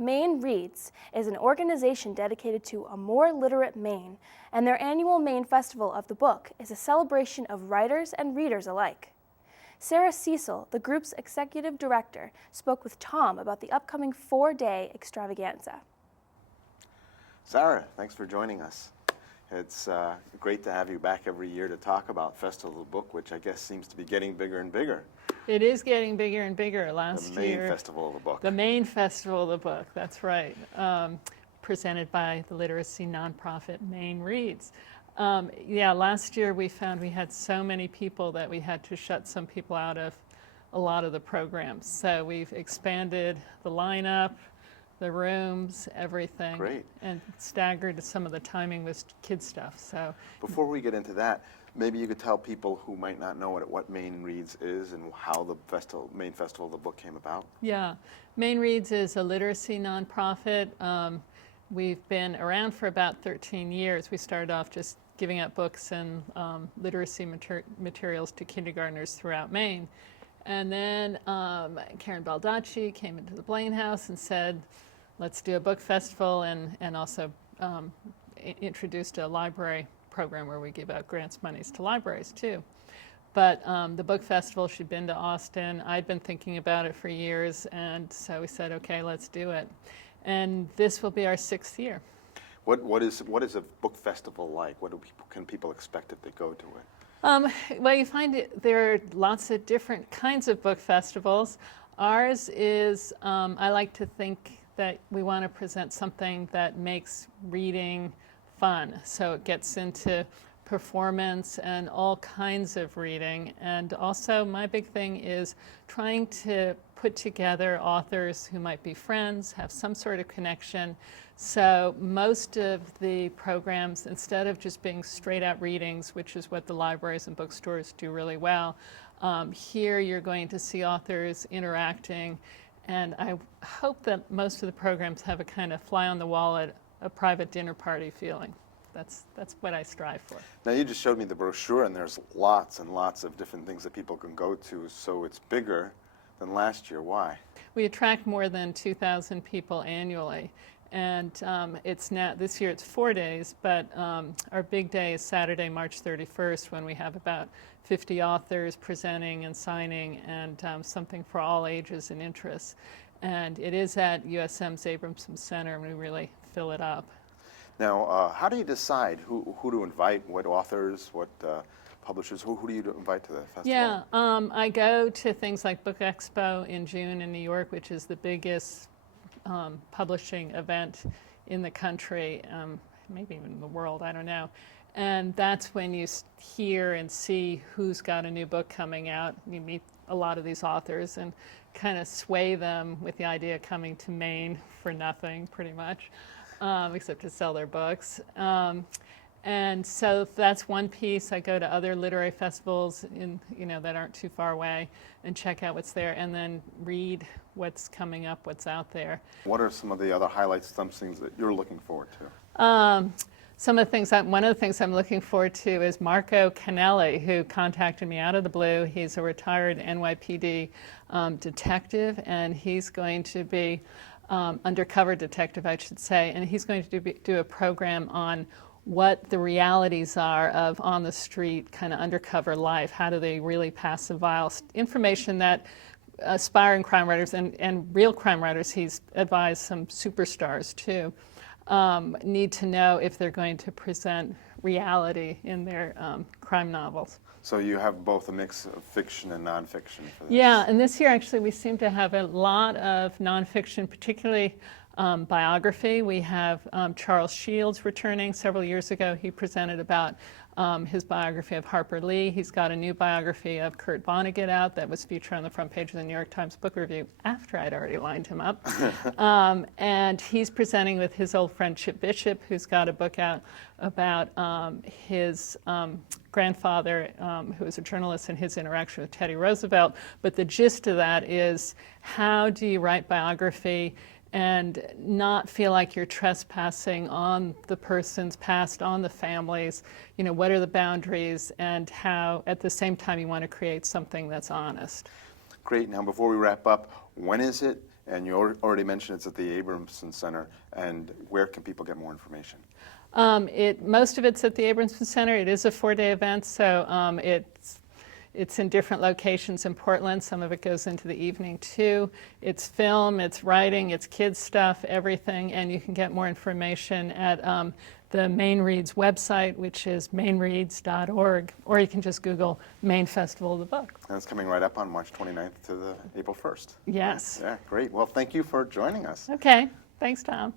Maine Reads is an organization dedicated to a more literate Maine, and their annual Maine Festival of the Book is a celebration of writers and readers alike. Sarah Cecil, the group's executive director, spoke with Tom about the upcoming 4-day extravaganza. Sarah, thanks for joining us. It's great to have you back every year to talk about Festival of the Book, which I guess seems to be getting bigger and bigger. It is getting bigger and bigger. Last year, the Maine Festival of the Book. The Maine Festival of the Book, that's right. Presented by the literacy nonprofit Maine Reads. Last year we found we had so many people that we had to shut some people out of a lot of the programs. So we've expanded the lineup, the rooms, everything. Great. And staggered some of the timing with kid stuff. So before we get into that, maybe you could tell people who might not know what Maine Reads is and how the Maine Festival of the Book came about. Yeah, Maine Reads is a literacy nonprofit. We've been around for about 13 years. We started off just giving out books and literacy materials to kindergartners throughout Maine. And then Karen Baldacci came into the Blaine House and said, let's do a book festival, and also introduced a library program where we give out grants monies to libraries too. But the book festival, she'd been to Austin. I'd been thinking about it for years, and so we said, okay, let's do it. And this will be our 6th year. What is a book festival like? What can people expect if they go to it? Well, you find there are lots of different kinds of book festivals. Ours is, I like to think that we want to present something that makes reading fun. So it gets into performance and all kinds of reading. And also my big thing is trying to put together authors who might be friends, have some sort of connection. So most of the programs, instead of just being straight out readings, which is what the libraries and bookstores do really well, here you're going to see authors interacting. And I hope that most of the programs have a kind of fly on the wall at a private dinner party feeling. That's what I strive for. Now you just showed me the brochure, and there's lots and lots of different things that people can go to, so it's bigger than last year. Why? We attract more than 2,000 people annually. And it's now, this year it's 4 days, but our big day is Saturday, March 31st, when we have about 50 authors presenting and signing, and something for all ages and interests. And it is at USM's Abramson Center, and we really fill it up. Now, how do you decide who to invite, what authors, what publishers, who do you invite to the festival? Yeah, I go to things like Book Expo in June in New York, which is the biggest publishing event in the country, maybe even in the world, I don't know. And that's when you hear and see who's got a new book coming out. You meet a lot of these authors and kind of sway them with the idea of coming to Maine for nothing, pretty much, except to sell their books. And so that's one piece. I go to other literary festivals that aren't too far away and check out what's there, and then read what's coming up, what's out there. What are some of the other highlights, some things that you're looking forward to? One of the things I'm looking forward to is Marco Canelli, who contacted me out of the blue. He's a retired NYPD detective, and he's going to be undercover detective, I should say, and he's going to do a program on what the realities are of on the street kind of undercover life. How do they really pass the vile information that aspiring crime writers and real crime writers, he's advised some superstars too, need to know if they're going to present reality in their crime novels. So you have both a mix of fiction and nonfiction for this. Yeah, and this year actually we seem to have a lot of nonfiction, particularly biography. We have Charles Shields returning. Several years ago he presented about his biography of Harper Lee. He's got a new biography of Kurt Vonnegut out that was featured on the front page of the New York Times Book Review after I'd already lined him up. And he's presenting with his old friend Chip Bishop, who's got a book out about his grandfather, who was a journalist, and his interaction with Teddy Roosevelt. But the gist of that is, how do you write biography and not feel like you're trespassing on the person's past, on the families? What are the boundaries, and how at the same time you want to create something that's honest. Great. Now before we wrap up, when is it And you already mentioned it's at the Abramson Center. And where can people get more information? Most of it's at the Abramson Center. It is a 4-day event, so it's in different locations in Portland. Some of it goes into the evening too. It's film, it's writing, it's kids stuff, everything, and you can get more information at the Maine Reads website, which is mainereads.org, or you can just Google Maine Festival of the Book. And it's coming right up on March 29th to the April 1st. Yes. Yeah, great. Well, thank you for joining us. Okay. Thanks, Tom.